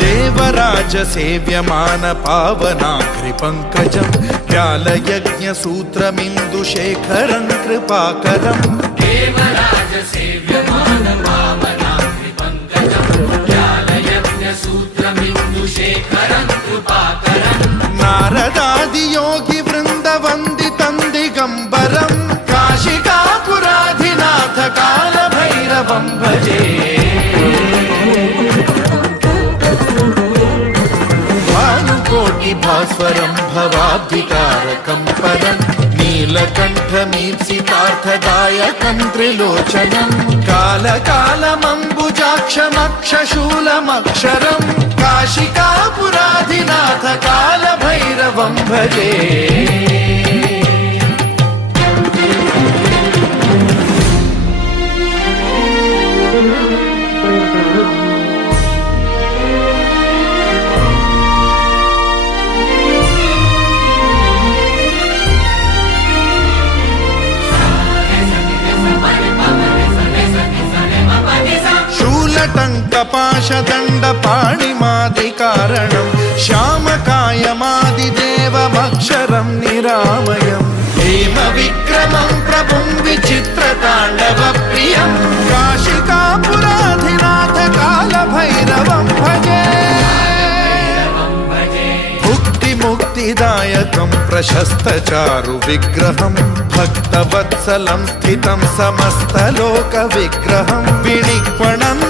देवराज सेव्यमान पावनाग्रि पंकजं व्यालयज्ञ सूत्रमिन्दुशेखरं कृपाकरं देवराज सेव्यमान पावनाग्रि पंकजं व्यालयज्ञ सूत्रमिन्दुशेखरं कृपाकरं नारदादि योगी वृन्द वन्दितं दिगम्बरं काशिकापुराधिनाथ कालभैरवं भजे कोटि भास्वरं भवाब्धिकारकं परं नीलकण्ठमीप्सितार्थदायकं त्रिलोचनं कालकालमम्बुजाक्षमक्षशूलमक्षरं काशिकापुराधिनाथ कालभैरवं भजे शूलटङ्कपाशदण्डपाणिमादिकारणं श्यामकायमादिदेवमक्षरं निरामयं हेमविक्रमं प्रभुं विचित्रताण्डवप्रियं काशिकापुराधिनाथ कालभैरवं भजे मुक्तिदायकं प्रशस्तचारु विग्रहं भक्तवत्सलं स्थितं समस्तलोकविग्रहं विनिक्वणं